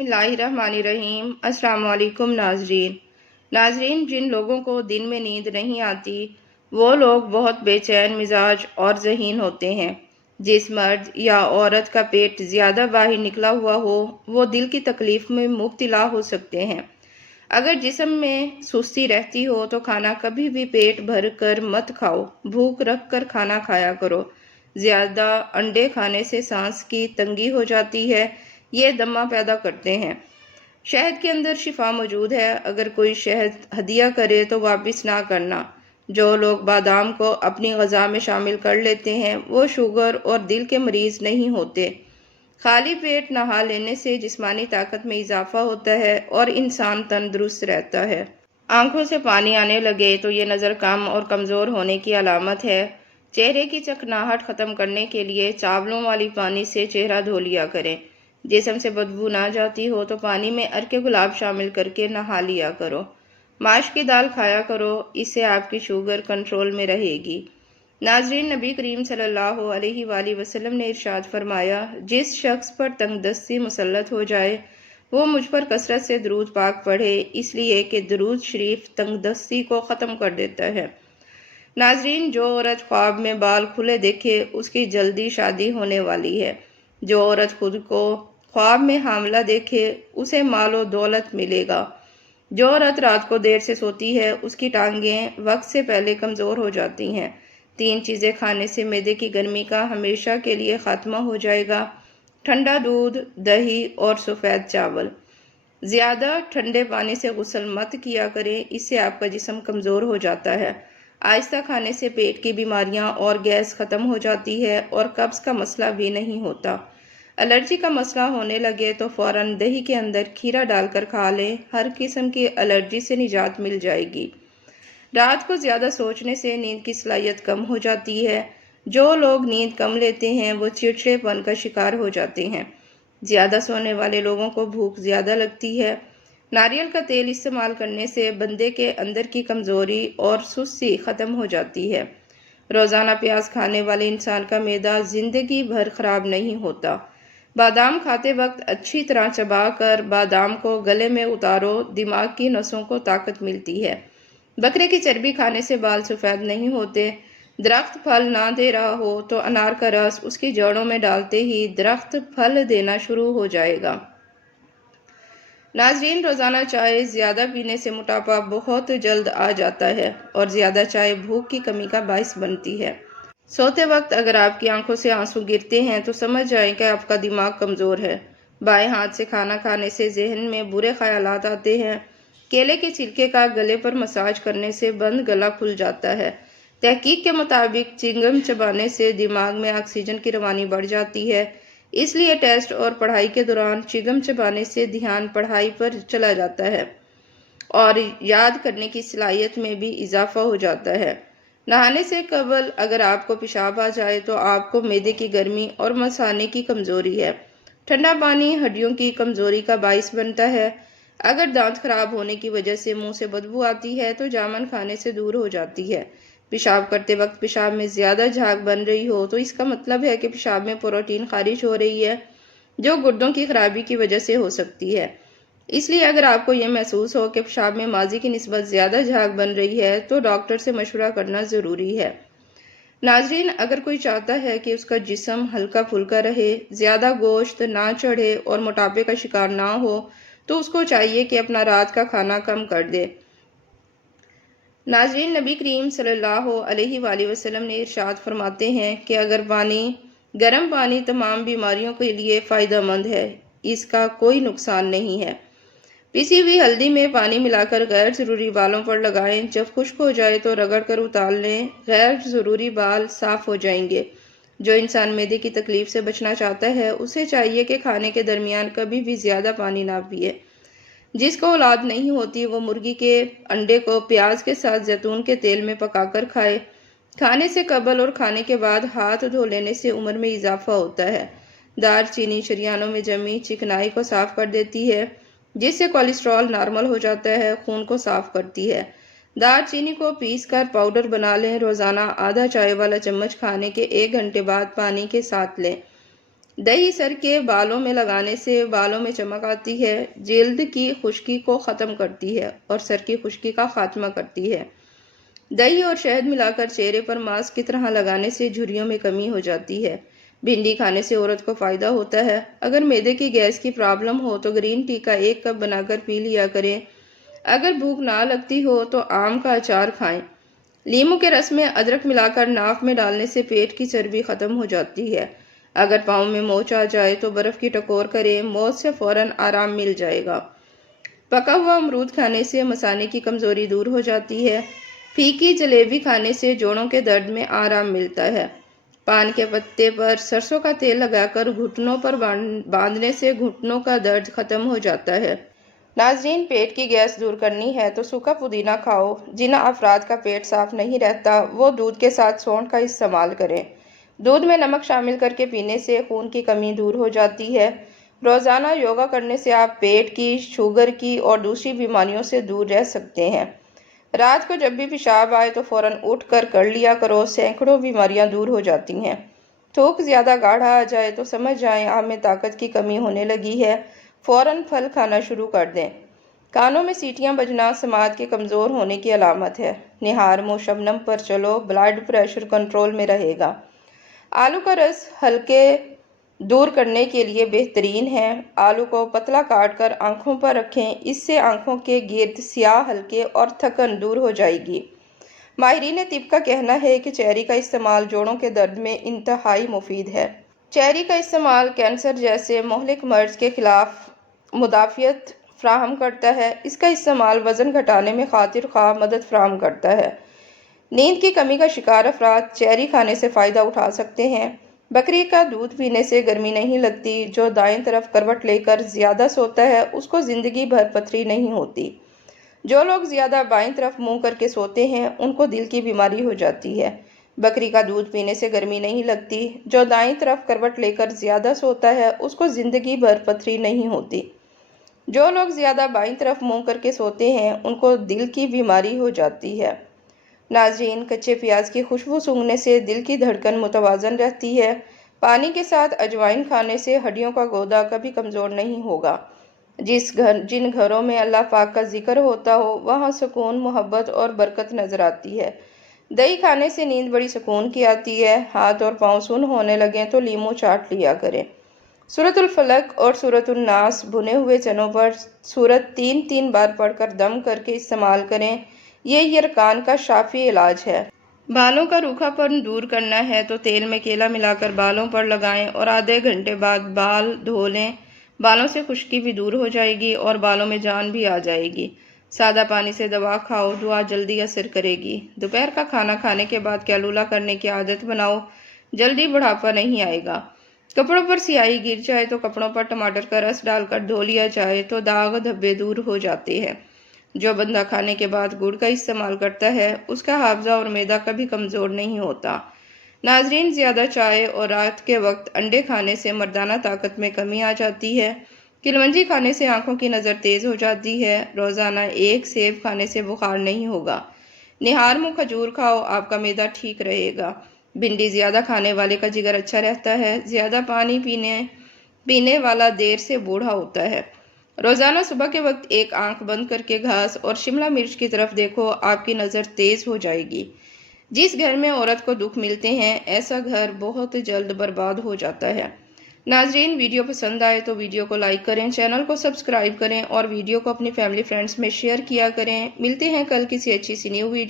بسم اللہ الرحمن الرحیم۔ السلام علیکم ناظرین، جن لوگوں کو دن میں نیند نہیں آتی وہ لوگ بہت بے چین مزاج اور ذہین ہوتے ہیں۔ جس مرد یا عورت کا پیٹ زیادہ باہر نکلا ہوا ہو وہ دل کی تکلیف میں مبتلا ہو سکتے ہیں۔ اگر جسم میں سستی رہتی ہو تو کھانا کبھی بھی پیٹ بھر کر مت کھاؤ، بھوک رکھ کر کھانا کھایا کرو۔ زیادہ انڈے کھانے سے سانس کی تنگی ہو جاتی ہے، یہ دمہ پیدا کرتے ہیں۔ شہد کے اندر شفا موجود ہے، اگر کوئی شہد ہدیہ کرے تو واپس نہ کرنا۔ جو لوگ بادام کو اپنی غذا میں شامل کر لیتے ہیں وہ شوگر اور دل کے مریض نہیں ہوتے۔ خالی پیٹ نہا لینے سے جسمانی طاقت میں اضافہ ہوتا ہے اور انسان تندرست رہتا ہے۔ آنکھوں سے پانی آنے لگے تو یہ نظر کم اور کمزور ہونے کی علامت ہے۔ چہرے کی چکناہٹ ختم کرنے کے لیے چاولوں والی پانی سے چہرہ دھو لیا کریں۔ جسم سے بدبو نہ جاتی ہو تو پانی میں ارک گلاب شامل کر کے نہا لیا کرو۔ ماش کی دال کھایا کرو، اس سے آپ کی شوگر کنٹرول میں رہے گی۔ ناظرین، نبی کریم صلی اللہ علیہ وآلہ وسلم نے ارشاد فرمایا، جس شخص پر تنگ دستی مسلط ہو جائے وہ مجھ پر کثرت سے درود پاک پڑھے، اس لیے کہ درود شریف تنگ دستی کو ختم کر دیتا ہے۔ ناظرین، جو عورت خواب میں بال کھلے دیکھے اس کی جلدی شادی ہونے والی ہے۔ جو عورت خود کو خواب میں حاملہ دیکھے اسے مال و دولت ملے گا۔ جو عورت رات کو دیر سے سوتی ہے اس کی ٹانگیں وقت سے پہلے کمزور ہو جاتی ہیں۔ 3 چیزیں کھانے سے معدے کی گرمی کا ہمیشہ کے لیے خاتمہ ہو جائے گا: ٹھنڈا دودھ، دہی اور سفید چاول۔ زیادہ ٹھنڈے پانی سے غسل مت کیا کریں، اس سے آپ کا جسم کمزور ہو جاتا ہے۔ آہستہ کھانے سے پیٹ کی بیماریاں اور گیس ختم ہو جاتی ہے اور قبض کا مسئلہ بھی نہیں ہوتا۔ الرجی کا مسئلہ ہونے لگے تو فوراً دہی کے اندر کھیرا ڈال کر کھا لیں، ہر قسم کی الرجی سے نجات مل جائے گی۔ رات کو زیادہ سوچنے سے نیند کی صلاحیت کم ہو جاتی ہے۔ جو لوگ نیند کم لیتے ہیں وہ چڑچڑے پن کا شکار ہو جاتے ہیں۔ زیادہ سونے والے لوگوں کو بھوک زیادہ لگتی ہے۔ ناریل کا تیل استعمال کرنے سے بندے کے اندر کی کمزوری اور سستی ختم ہو جاتی ہے۔ روزانہ پیاز کھانے والے انسان کا معدہ زندگی بھر خراب نہیں ہوتا۔ بادام کھاتے وقت اچھی طرح چبا کر بادام کو گلے میں اتارو، دماغ کی نسوں کو طاقت ملتی ہے۔ بکرے کی چربی کھانے سے بال سفید نہیں ہوتے۔ درخت پھل نہ دے رہا ہو تو انار کا رس اس کی جڑوں میں ڈالتے ہی درخت پھل دینا شروع ہو جائے گا۔ ناظرین، روزانہ چائے زیادہ پینے سے موٹاپا بہت جلد آ جاتا ہے اور زیادہ چائے بھوک کی کمی کا باعث بنتی ہے۔ سوتے وقت اگر آپ کی آنکھوں سے آنسو گرتے ہیں تو سمجھ جائیں کہ آپ کا دماغ کمزور ہے۔ بائیں ہاتھ سے کھانا کھانے سے ذہن میں برے خیالات آتے ہیں۔ کیلے کے چھلکے کا گلے پر مساج کرنے سے بند گلا کھل جاتا ہے۔ تحقیق کے مطابق چنگم چبانے سے دماغ میں آکسیجن کی روانی بڑھ جاتی ہے، اس لیے ٹیسٹ اور پڑھائی کے دوران چنگم چبانے سے دھیان پڑھائی پر چلا جاتا ہے اور یاد کرنے کی صلاحیت میں بھی اضافہ ہو جاتا ہے۔ نہانے سے قبل اگر آپ کو پیشاب آ جائے تو آپ کو معدے کی گرمی اور مثانے کی کمزوری ہے۔ ٹھنڈا پانی ہڈیوں کی کمزوری کا باعث بنتا ہے۔ اگر دانت خراب ہونے کی وجہ سے منہ سے بدبو آتی ہے تو جامن کھانے سے دور ہو جاتی ہے۔ پیشاب کرتے وقت پیشاب میں زیادہ جھاگ بن رہی ہو تو اس کا مطلب ہے کہ پیشاب میں پروٹین خارج ہو رہی ہے، جو گردوں کی خرابی کی وجہ سے ہو سکتی ہے۔ اس لیے اگر آپ کو یہ محسوس ہو کہ پیشاب میں ماضی کی نسبت زیادہ جھاگ بن رہی ہے تو ڈاکٹر سے مشورہ کرنا ضروری ہے۔ ناظرین، اگر کوئی چاہتا ہے کہ اس کا جسم ہلکا پھلکا رہے، زیادہ گوشت نہ چڑھے اور موٹاپے کا شکار نہ ہو تو اس کو چاہیے کہ اپنا رات کا کھانا کم کر دے۔ ناظرین، نبی کریم صلی اللہ علیہ وآلہ وسلم نے ارشاد فرماتے ہیں کہ اگر گرم پانی تمام بیماریوں کے لیے فائدہ مند ہے، اس کا کوئی نقصان نہیں ہے۔ پیسی ہوئی ہلدی میں پانی ملا کر غیر ضروری بالوں پر لگائیں، جب خشک ہو جائے تو رگڑ کر اتار لیں، غیر ضروری بال صاف ہو جائیں گے۔ جو انسان معدے کی تکلیف سے بچنا چاہتا ہے اسے چاہیے کہ کھانے کے درمیان کبھی بھی زیادہ پانی نہ پیے۔ جس کو اولاد نہیں ہوتی وہ مرغی کے انڈے کو پیاز کے ساتھ زیتون کے تیل میں پکا کر کھائے۔ کھانے سے قبل اور کھانے کے بعد ہاتھ دھو لینے سے عمر میں اضافہ ہوتا ہے۔ دار چینی شریانوں میں جمی چکنائی کو صاف کر دیتی ہے، جس سے کولیسٹرول نارمل ہو جاتا ہے، خون کو صاف کرتی ہے۔ دار چینی کو پیس کر پاؤڈر بنا لیں، روزانہ آدھا چائے والا چمچ کھانے کے 1 گھنٹے بعد پانی کے ساتھ لیں۔ دہی سر کے بالوں میں لگانے سے بالوں میں چمک آتی ہے، جلد کی خشکی کو ختم کرتی ہے اور سر کی خشکی کا خاتمہ کرتی ہے۔ دہی اور شہد ملا کر چہرے پر ماسک کی طرح لگانے سے جھریوں میں کمی ہو جاتی ہے۔ بھنڈی کھانے سے عورت کو فائدہ ہوتا ہے۔ اگر معدے کی گیس کی پرابلم ہو تو گرین ٹی کا 1 کپ بنا کر پی لیا کریں۔ اگر بھوک نہ لگتی ہو تو آم کا اچار کھائیں۔ لیموں کے رس میں ادرک ملا کر ناک میں ڈالنے سے پیٹ کی چربی ختم ہو جاتی ہے۔ اگر پاؤں میں موچ آ جائے تو برف کی ٹکور کریں، موچ سے فوراً آرام مل جائے گا۔ پکا ہوا امرود کھانے سے مثانے کی کمزوری دور ہو جاتی ہے۔ پھیکی جلیبی کھانے سے جوڑوں کے درد میں آرام ملتا ہے۔ پان کے پتے پر سرسوں کا تیل لگا کر گھٹنوں پر باندھنے سے گھٹنوں کا درد ختم ہو جاتا ہے۔ ناظرین، پیٹ کی گیس دور کرنی ہے تو سوکھا پودینہ کھاؤ۔ جن افراد کا پیٹ صاف نہیں رہتا وہ دودھ کے ساتھ سونڈ کا استعمال کریں۔ دودھ میں نمک شامل کر کے پینے سے خون کی کمی دور ہو جاتی ہے۔ روزانہ یوگا کرنے سے آپ پیٹ کی، شوگر کی اور دوسری بیماریوں سے دور رہ سکتے ہیں۔ رات کو جب بھی پیشاب آئے تو فوراً اٹھ کر لیا کرو، سینکڑوں بیماریاں دور ہو جاتی ہیں۔ تھوک زیادہ گاڑھا آ جائے تو سمجھ جائیں آپ میں طاقت کی کمی ہونے لگی ہے، فوراً پھل کھانا شروع کر دیں۔ کانوں میں سیٹیاں بجنا سماعت کے کمزور ہونے کی علامت ہے۔ نہار منہ شبنم پر چلو، بلڈ پریشر کنٹرول میں رہے گا۔ آلو کا رس ہلکے دور کرنے کے لیے بہترین ہے۔ آلو کو پتلا کاٹ کر آنکھوں پر رکھیں، اس سے آنکھوں کے گرد سیاہ ہلکے اور تھکن دور ہو جائے گی۔ ماہرین طب کا کہنا ہے کہ چیری کا استعمال جوڑوں کے درد میں انتہائی مفید ہے۔ چیری کا استعمال کینسر جیسے مہلک مرض کے خلاف مدافعت فراہم کرتا ہے۔ اس کا استعمال وزن گھٹانے میں خاطر خواہ مدد فراہم کرتا ہے۔ نیند کی کمی کا شکار افراد چیری کھانے سے فائدہ اٹھا سکتے ہیں۔ بکری کا دودھ پینے سے گرمی نہیں لگتی۔ جو دائیں طرف کروٹ لے کر زیادہ سوتا ہے اس کو زندگی بھر پتھری نہیں ہوتی۔ جو لوگ زیادہ بائیں طرف منہ کر کے سوتے ہیں ان کو دل کی بیماری ہو جاتی ہے۔ بکری کا دودھ پینے سے گرمی نہیں لگتی۔ جو دائیں طرف کروٹ لے کر زیادہ سوتا ہے اس کو زندگی بھر پتھری نہیں ہوتی۔ جو لوگ زیادہ بائیں طرف منہ کر کے سوتے ہیں ان کو دل کی بیماری ہو جاتی ہے۔ ناظرین، کچے پیاز کی خوشبو سونگھنے سے دل کی دھڑکن متوازن رہتی ہے۔ پانی کے ساتھ اجوائن کھانے سے ہڈیوں کا گودا کبھی کمزور نہیں ہوگا۔ جن گھروں میں اللہ پاک کا ذکر ہوتا ہو وہاں سکون، محبت اور برکت نظر آتی ہے۔ دہی کھانے سے نیند بڑی سکون کی آتی ہے۔ ہاتھ اور پاؤں سن ہونے لگیں تو لیموں چاٹ لیا کریں۔ سورۃ الفلق اور سورۃ الناس بھنے ہوئے چنوں پر سورت 3 بار پڑھ کر دم کر کے استعمال کریں۔ یہ یرقان کا شافی علاج ہے۔ بالوں کا روکھا پن دور کرنا ہے تو تیل میں کیلا ملا کر بالوں پر لگائیں اور آدھے گھنٹے بعد بال دھو لیں۔ بالوں سے خشکی بھی دور ہو جائے گی اور بالوں میں جان بھی آ جائے گی۔ سادہ پانی سے دوا کھاؤ، دعا جلدی اثر کرے گی۔ دوپہر کا کھانا کھانے کے بعد کیلولا کرنے کی عادت بناؤ، جلدی بڑھاپا نہیں آئے گا۔ کپڑوں پر سیاہی گر جائے تو کپڑوں پر ٹماٹر کا رس ڈال کر دھو لیا جائے تو داغ دھبے دور ہو جاتے ہیں۔ جو بندہ کھانے کے بعد گڑ کا استعمال کرتا ہے اس کا حافظہ اور معدہ کبھی کمزور نہیں ہوتا۔ ناظرین، زیادہ چائے اور رات کے وقت انڈے کھانے سے مردانہ طاقت میں کمی آ جاتی ہے۔ کلونجی کھانے سے آنکھوں کی نظر تیز ہو جاتی ہے۔ روزانہ 1 سیب کھانے سے بخار نہیں ہوگا۔ نہار منہ کھجور کھاؤ، آپ کا معدہ ٹھیک رہے گا۔ بھنڈی زیادہ کھانے والے کا جگر اچھا رہتا ہے۔ زیادہ پانی پینے والا دیر سے بوڑھا ہوتا ہے۔ روزانہ صبح کے وقت 1 آنکھ بند کر کے گھاس اور شملہ مرچ کی طرف دیکھو، آپ کی نظر تیز ہو جائے گی۔ جس گھر میں عورت کو دکھ ملتے ہیں ایسا گھر بہت جلد برباد ہو جاتا ہے۔ ناظرین، ویڈیو پسند آئے تو ویڈیو کو لائک کریں، چینل کو سبسکرائب کریں اور ویڈیو کو اپنی فیملی فرینڈز میں شیئر کیا کریں۔ ملتے ہیں کل کسی اچھی سی نیو ویڈیو